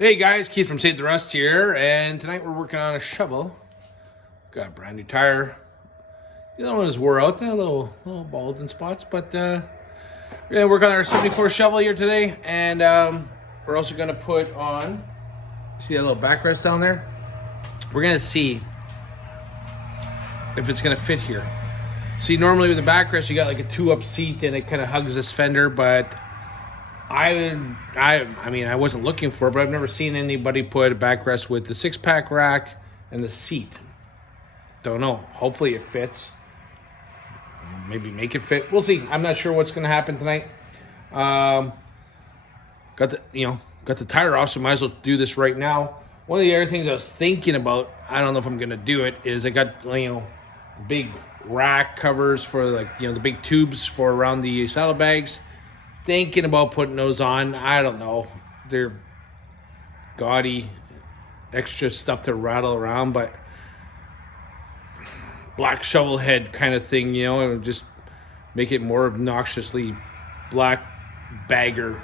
Hey guys, Keith from Save the Rust here, and tonight we're working on a shovel. Got a brand new tire. The other one was wore out, a little bald in spots, but we're gonna work on our 74 shovel here today, and we're also gonna put on, see that little backrest down there? We're gonna see if it's gonna fit here. See, normally with the backrest, you got like a 2-up seat and it kind of hugs this fender, but I mean, I wasn't looking for it, but I've never seen anybody put a backrest with the 6-pack rack and the seat. Don't know. Hopefully it fits. Maybe make it fit. We'll see. I'm not sure what's going to happen tonight. Got the tire off, so might as well do this right now. One of the other things I was thinking about, I don't know if I'm going to do it, is I got big rack covers for the big tubes for around the saddlebags. Thinking about putting those on. I don't know. They're gaudy, extra stuff to rattle around, but black shovel head kind of thing, and just make it more obnoxiously black bagger,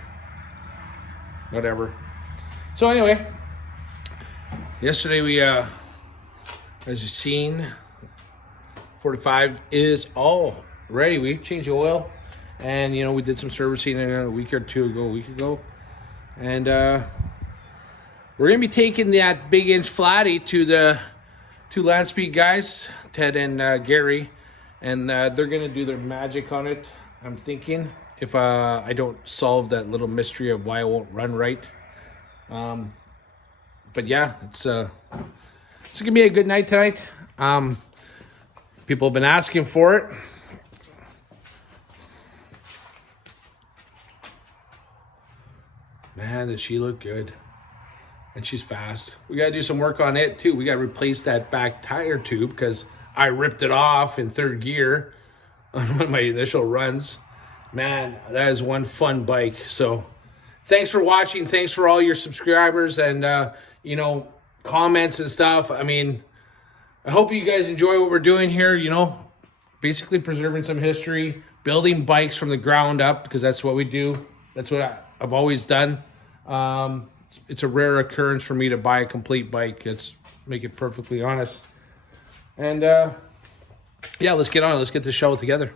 whatever. So anyway, yesterday we, as you've seen, 45 is all ready. We changed the oil. And, we did some servicing a week ago. And we're going to be taking that big inch flatty to the two land speed guys, Ted and Gary. And they're going to do their magic on it, I'm thinking, if I don't solve that little mystery of why it won't run right. But yeah, it's going to be a good night tonight. People have been asking for it. Man, does she look good. And she's fast. We got to do some work on it, too. We got to replace that back tire tube because I ripped it off in third gear on one of my initial runs. Man, that is one fun bike. So thanks for watching. Thanks for all your subscribers and, comments and stuff. I mean, I hope you guys enjoy what we're doing here, basically preserving some history, building bikes from the ground up because that's what we do. That's what I've always done. It's a rare occurrence for me to buy a complete bike. Let's make it perfectly honest. And yeah, let's get on it. Let's get this shovel together.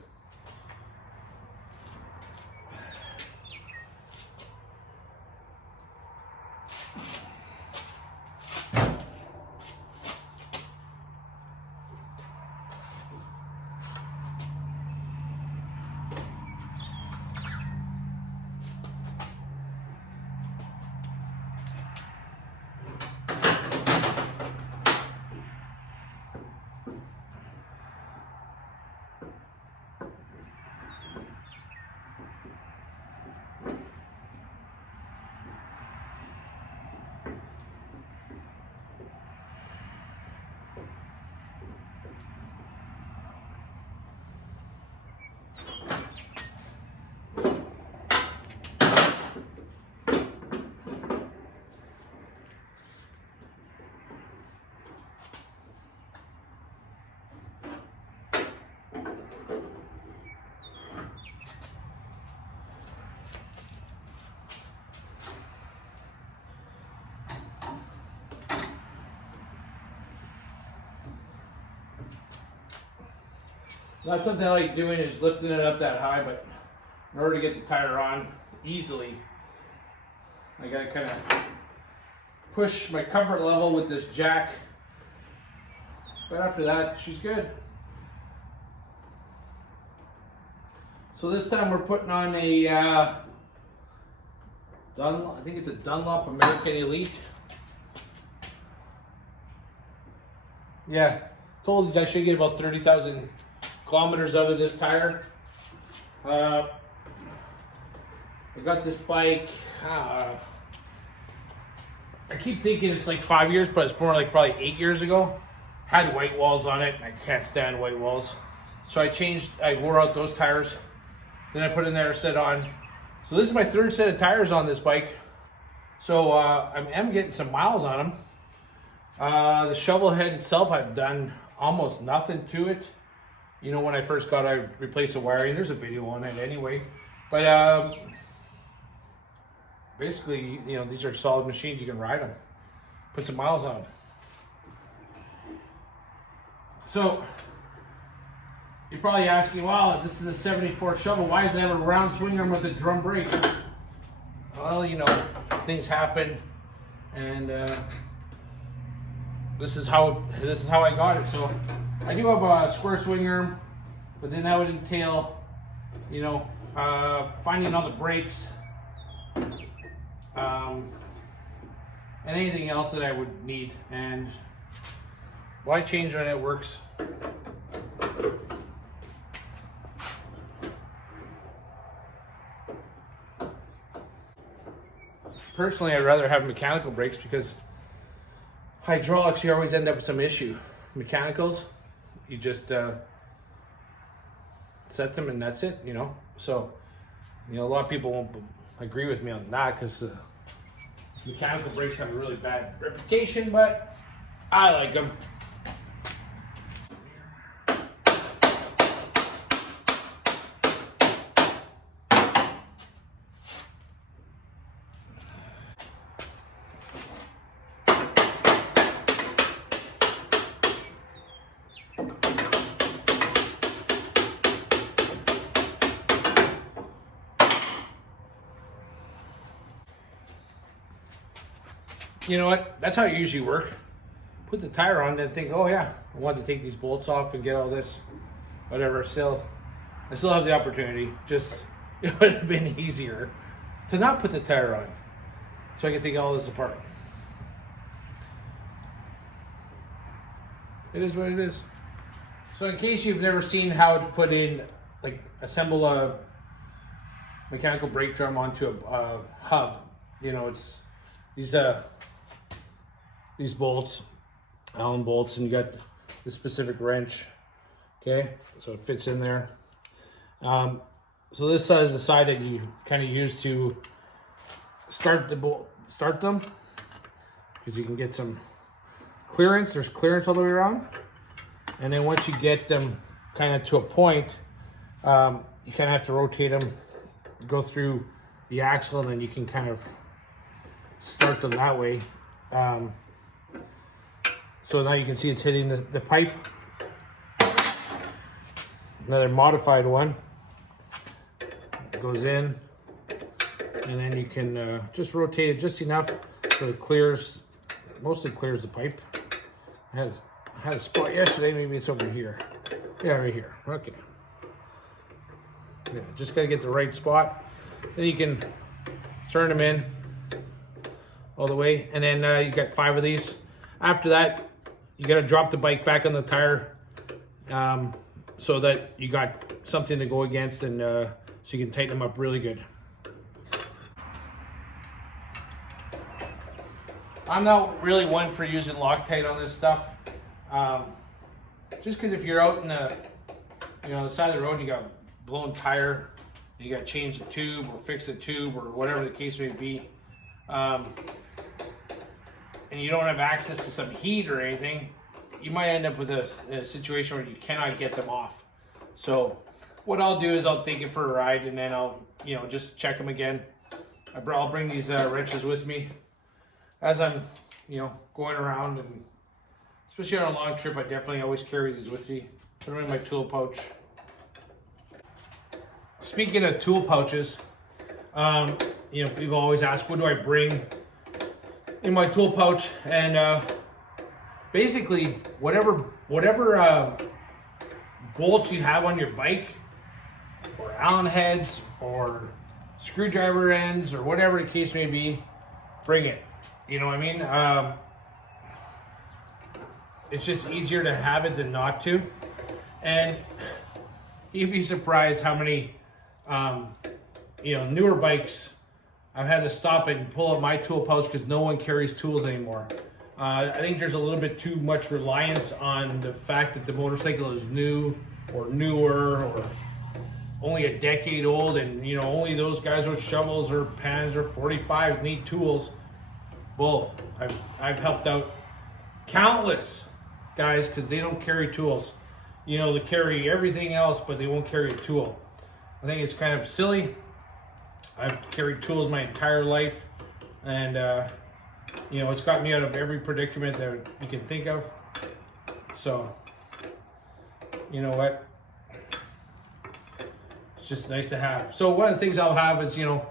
Not something I like doing is lifting it up that high, but in order to get the tire on easily, I gotta kind of push my comfort level with this jack. But after that, she's good. So this time we're putting on a I think it's a Dunlop American Elite. Yeah, told you I should get about 30,000 kilometers out of this tire. I got this bike, I keep thinking it's like 5 years, but it's more like probably 8 years ago. Had white walls on it, and I can't stand white walls. So I wore out those tires. Then I put in there a set on. So this is my third set of tires on this bike. So I am getting some miles on them. The shovel head itself, I've done almost nothing to it. When I first got it, I replaced the wiring. There's a video on it anyway. But basically, you know, these are solid machines. You can ride them, put some miles on them. So you're probably asking, well, this is a 74 shovel. Why does it have a round swing arm with a drum brake? Well, you know, things happen, and this is how I got it. So I do have a square swing arm, but then that would entail, you know, finding all the brakes, and anything else that I would need. And why change when it works? Personally, I'd rather have mechanical brakes because hydraulics, you always end up with some issue. Mechanicals, you just set them and that's it, you know. So, you know, a lot of people won't agree with me on that because mechanical brakes have a really bad reputation, but I like them. You know what? That's how you usually work. Put the tire on, then think, oh yeah, I want to take these bolts off and get all this, whatever. Still, I still have the opportunity. Just, it would have been easier to not put the tire on, so I can take all this apart. It is what it is. So in case you've never seen how to put in, like, assemble a mechanical brake drum onto a hub, you know, it's these bolts, Allen bolts, and you got the specific wrench. Okay, so it fits in there. So this side is the side that you kind of use to start them, because you can get some clearance. There's clearance all the way around, and then once you get them kind of to a point, you kind of have to rotate them, go through the axle, and then you can kind of start them that way. So now you can see it's hitting the pipe. Another modified one goes in, and then you can just rotate it just enough so it clears, mostly clears the pipe. I had a spot yesterday, maybe it's over here. Yeah, right here. Okay. Yeah, just gotta get the right spot. Then you can turn them in all the way, and then you got 5 of these. After that, you got to drop the bike back on the tire, so that you got something to go against, and so you can tighten them up really good. I'm not really one for using Loctite on this stuff, just because if you're out in the, you know, the side of the road and you got a blown tire, and you got to change the tube or fix the tube or whatever the case may be, and you don't have access to some heat or anything, you might end up with a situation where you cannot get them off. So what I'll do is I'll take it for a ride, and then I'll, you know, just check them again. I'll bring these wrenches with me as I'm, you know, going around, and especially on a long trip, I definitely always carry these with me. Put them in my tool pouch. Speaking of tool pouches, you know, people always ask, what do I bring in my tool pouch? And basically whatever bolts you have on your bike, or Allen heads, or screwdriver ends, or whatever the case may be, bring it. You know what I mean? It's just easier to have it than not to. And you'd be surprised how many you know, newer bikes I've had to stop and pull up my tool pouch because no one carries tools anymore. I think there's a little bit too much reliance on the fact that the motorcycle is new or newer or only a decade old, and you know, only those guys with shovels or pans or 45s need tools. Well, I've helped out countless guys because they don't carry tools. You know, they carry everything else, but they won't carry a tool. I think it's kind of silly. I've carried tools my entire life. And you know, it's got me out of every predicament that you can think of. So, you know what? It's just nice to have. So one of the things I'll have is, you know,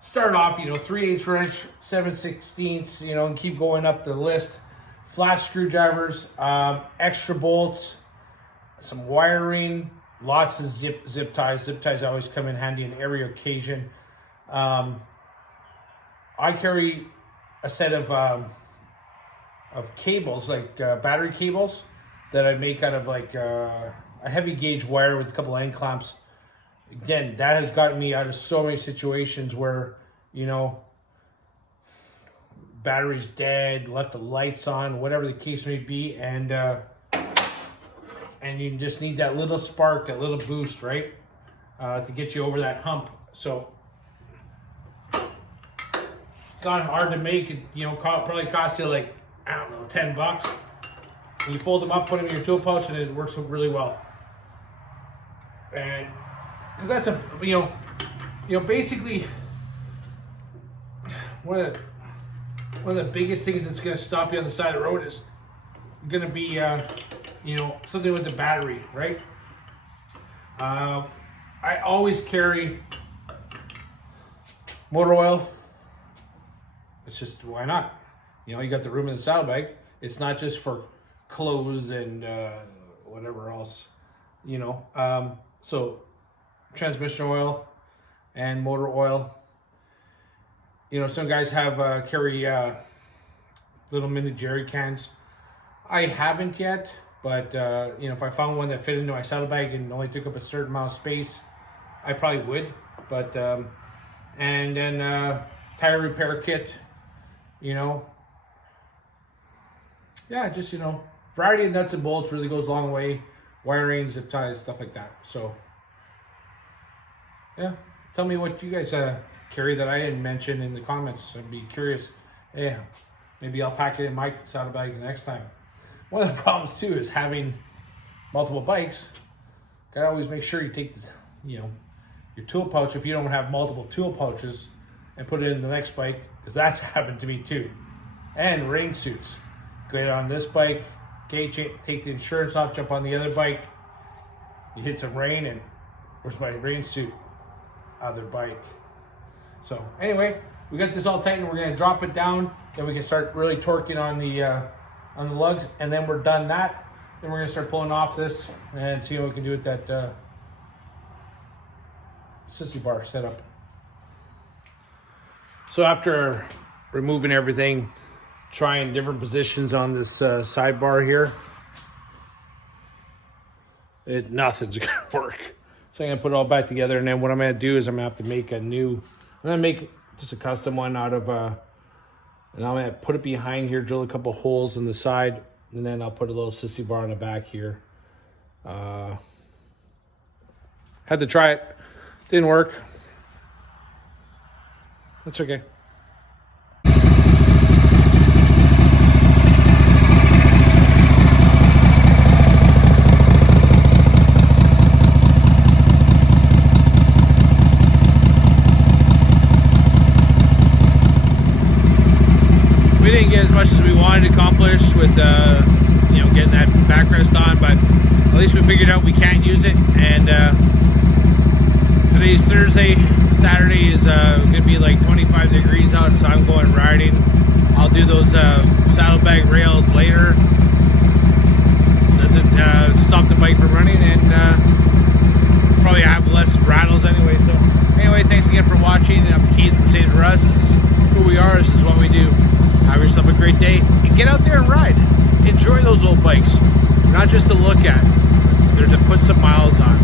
start off, you know, 3/8 wrench, 7/16, you know, and keep going up the list. Flat screwdrivers, extra bolts, some wiring, lots of zip ties. Zip ties always come in handy in every occasion. I carry a set of cables, like battery cables, that I make out of like a heavy gauge wire with a couple end clamps. Again, that has gotten me out of so many situations where, you know, battery's dead, left the lights on, whatever the case may be, and you just need that little spark, that little boost, right, to get you over that hump. So it's not hard to make. It, you know, probably cost you like, I don't know, $10. And you fold them up, put them in your tool pouch, and it works really well. And because that's a, you know, basically one of the biggest things that's going to stop you on the side of the road is going to be, you know, something with the battery, right? I always carry motor oil. It's just, why not? You know, you got the room in the saddlebag. It's not just for clothes and whatever else, you know. So transmission oil and motor oil. You know, some guys have carry little mini jerry cans. I haven't yet, but you know, if I found one that fit into my saddlebag and only took up a certain amount of space, I probably would. But and then tire repair kit. You know, yeah, just, you know, variety of nuts and bolts really goes a long way. Wiring, zip ties, stuff like that. So yeah, tell me what you guys carry that I didn't mention in the comments. I'd be curious. Yeah, maybe I'll pack it in my saddlebag the next time. One of the problems too is having multiple bikes. Gotta always make sure you take the, you know, your tool pouch, if you don't have multiple tool pouches, and put it in the next bike, because that's happened to me too. And rain suits. Get on this bike, take the insurance off, jump on the other bike. You hit some rain, and where's my rain suit? Other bike. So anyway, we got this all tightened. We're gonna drop it down, then we can start really torquing on the lugs, and then we're done that. Then we're gonna start pulling off this and see what we can do with that sissy bar setup. So after removing everything, trying different positions on this sidebar here, nothing's gonna work. So I'm gonna put it all back together, and then what I'm gonna do is I'm gonna have to make I'm gonna make just a custom one out of, and I'm gonna put it behind here, drill a couple holes in the side, and then I'll put a little sissy bar on the back here. Had to try it, didn't work. That's okay. We didn't get as much as we wanted to accomplish with you know, getting that backrest on, but at least we figured out we can use it. And today's Thursday. Saturday is going to be like 25 degrees out, so I'm going riding. I'll do those saddlebag rails later. Doesn't stop the bike from running, and probably have less rattles anyway. So anyway, thanks again for watching. I'm Keith from St. Russ. This is who we are. This is what we do. Have yourself a great day, and get out there and ride. Enjoy those old bikes. Not just to look at. They're to put some miles on.